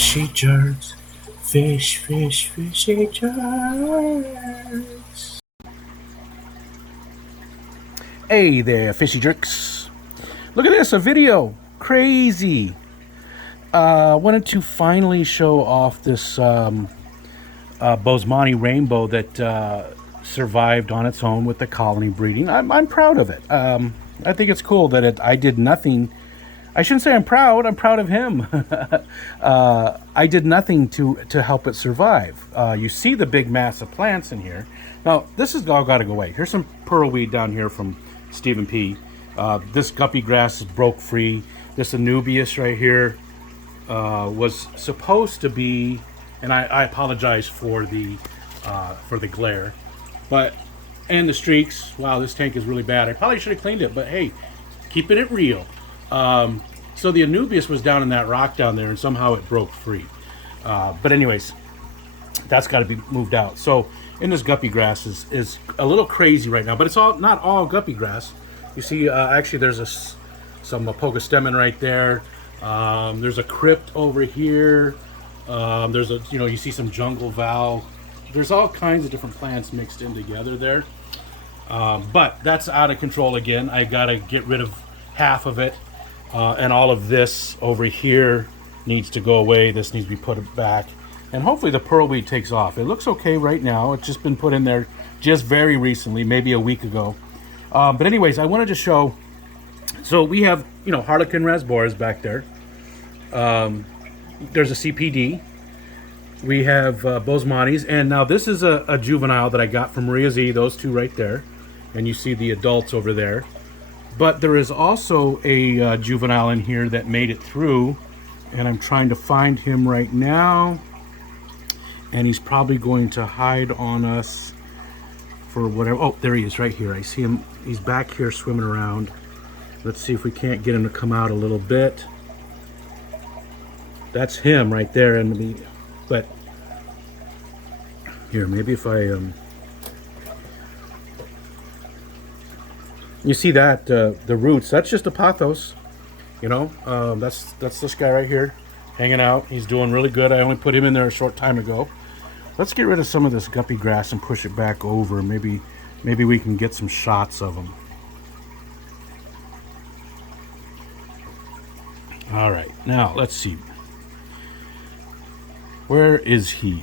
Fishy jerks, fishy jerks. Hey there, fishy jerks. Look at this, a video. Crazy. Wanted to finally show off this Boesemani Rainbow that survived on its own with the colony breeding. I'm proud of it. I think it's cool that I did nothing. I shouldn't say I'm proud of him. I did nothing to help it survive. You see the big mass of plants in here. Now, this is all got to go away. Here's some pearlweed down here from Stephen P. This guppy grass broke free. This Anubias right here was supposed to be, and I apologize for the glare, and the streaks. Wow, this tank is really bad. I probably should have cleaned it, but hey, keeping it real. So the Anubias was down in that rock down there, and somehow it broke free. But anyways, that's got to be moved out. So in this guppy grass is a little crazy right now, but it's not all guppy grass. You see, actually there's some Boesemani right there. There's a crypt over here. There's you see some jungle val. There's all kinds of different plants mixed in together there. But that's out of control again. I got to get rid of half of it. And all of this over here needs to go away. This needs to be put back. And hopefully the pearlweed takes off. It looks okay right now. It's just been put in there just very recently, maybe a week ago. But anyways, I wanted to show. So we have, Harlequin rasboras back there. There's a CPD. We have Boesemanis. And now this is a juvenile that I got from Maria Z. Those two right there. And you see the adults over there. But there is also a juvenile in here that made it through, and I'm trying to find him right now, and he's probably going to hide on us for whatever. Oh, there he is right here. I see him. He's back here swimming around. Let's see if we can't get him to come out a little bit. That's him right there. But here, maybe if I you see that the roots, that's just a pothos, that's this guy right here hanging out. He's doing really good. I only put him in there a short time ago. Let's get rid of some of this guppy grass and push it back over. Maybe we can get some shots of him. All right, now let's see, where is he?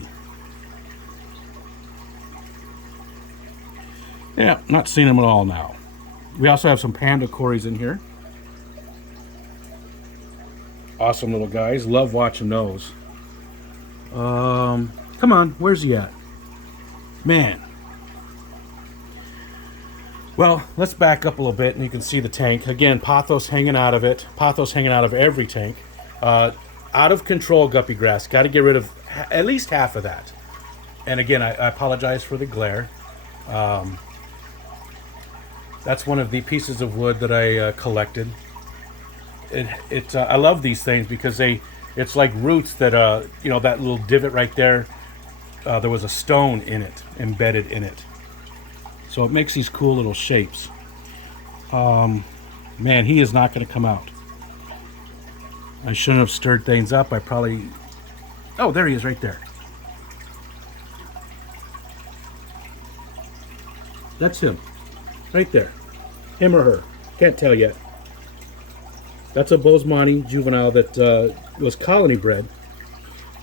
Yeah, not seeing him at all now. We also have some panda cories in here. Awesome little guys. Love watching those. Come on, where's he at? Man. Well, let's back up a little bit and you can see the tank. Again, pothos hanging out of it. Pothos hanging out of every tank. Out of control guppy grass. Got to get rid of at least half of that. And again, I apologize for the glare. That's one of the pieces of wood that I collected. I love these things because it's like roots that that little divot right there. There was a stone in it, embedded in it. So it makes these cool little shapes. Man, he is not going to come out. I shouldn't have stirred things up. Oh, there he is right there. That's him. Right there. Him or her. Can't tell yet. That's a Boesemani juvenile that was colony bred.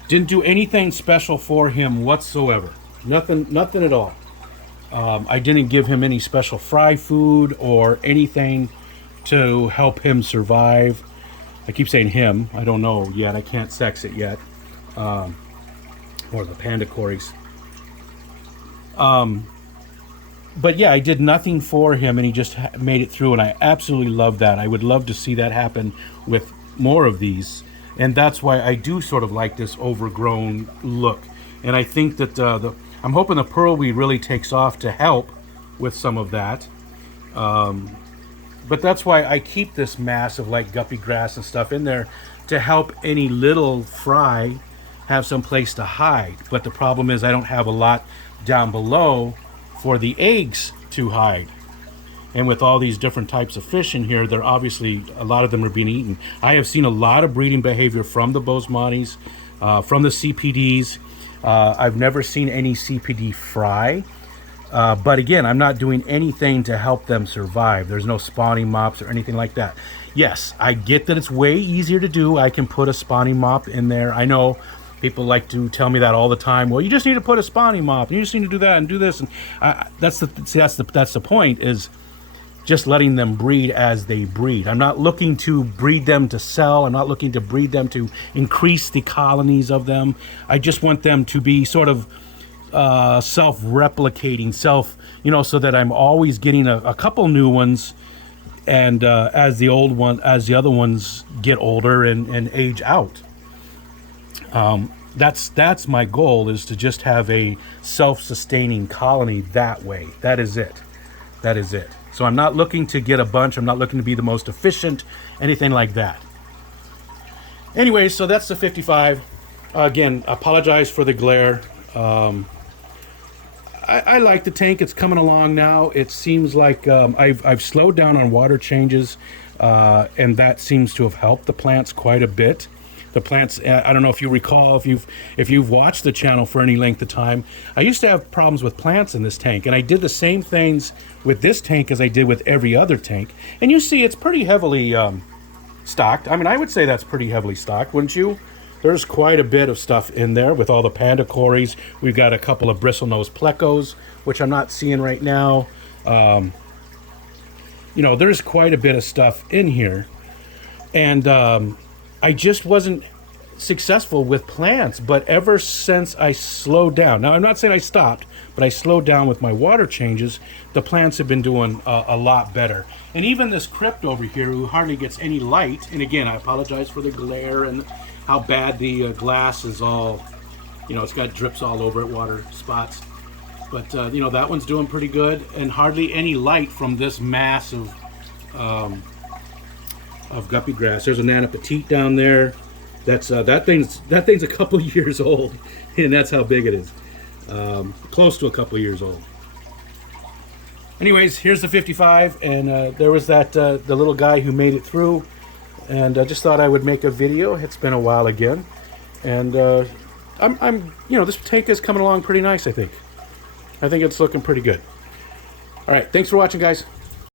Didn't do anything special for him whatsoever. Nothing at all. I didn't give him any special fry food or anything to help him survive. I keep saying him. I don't know yet. I can't sex it yet. Or the panda cories. But yeah, I did nothing for him, and he just made it through, and I absolutely love that. I would love to see that happen with more of these, and that's why I do sort of like this overgrown look. And I think that I'm hoping the pearlweed really takes off to help with some of that. But that's why I keep this mass of like guppy grass and stuff in there to help any little fry have some place to hide. But the problem is I don't have a lot down below for the eggs to hide. And with all these different types of fish in here, they're obviously, a lot of them are being eaten. I have seen a lot of breeding behavior from the Boesemanis. from the CPDs. I've never seen any CPD fry. But again, I'm not doing anything to help them survive. There's no spawning mops or anything like that. Yes, I get that it's way easier to do. I can put a spawning mop in there. I know people like to tell me that all the time. Well, you just need to put a spawning mop. You just need to do that and do this. And that's the point, is just letting them breed as they breed. I'm not looking to breed them to sell. I'm not looking to breed them to increase the colonies of them. I just want them to be sort of self-replicating, so that I'm always getting a couple new ones, and as the other ones get older and age out. That's my goal, is to just have a self-sustaining colony that way. That is it. So I'm not looking to get a bunch. I'm not looking to be the most efficient, anything like that. Anyway, so that's the 55. Again, apologize for the glare. I like the tank. It's coming along now. It seems like I've slowed down on water changes, and that seems to have helped the plants quite a bit. The plants, I don't know if you recall, if you've watched the channel for any length of time, I used to have problems with plants in this tank, and I did the same things with this tank as I did with every other tank. And you see it's pretty heavily stocked. I mean, I would say that's pretty heavily stocked, wouldn't you? There's quite a bit of stuff in there with all the panda cories. We've got a couple of bristlenose plecos, which I'm not seeing right now. There's quite a bit of stuff in here. And I just wasn't successful with plants. But ever since I slowed down, now I'm not saying I stopped, but I slowed down with my water changes, the plants have been doing a lot better. And even this crypt over here, who hardly gets any light, and again, I apologize for the glare and how bad the glass is all, it's got drips all over it, water spots. But, that one's doing pretty good, and hardly any light from this mass of guppy grass. There's a Nana Petite down there. That's that thing's a couple years old, and that's how big it is. Close to a couple years old. Anyways, here's the 55, and there was the little guy who made it through. And I just thought I would make a video. It's been a while again, and I'm this tank is coming along pretty nice. I think it's looking pretty good. All right, thanks for watching, guys.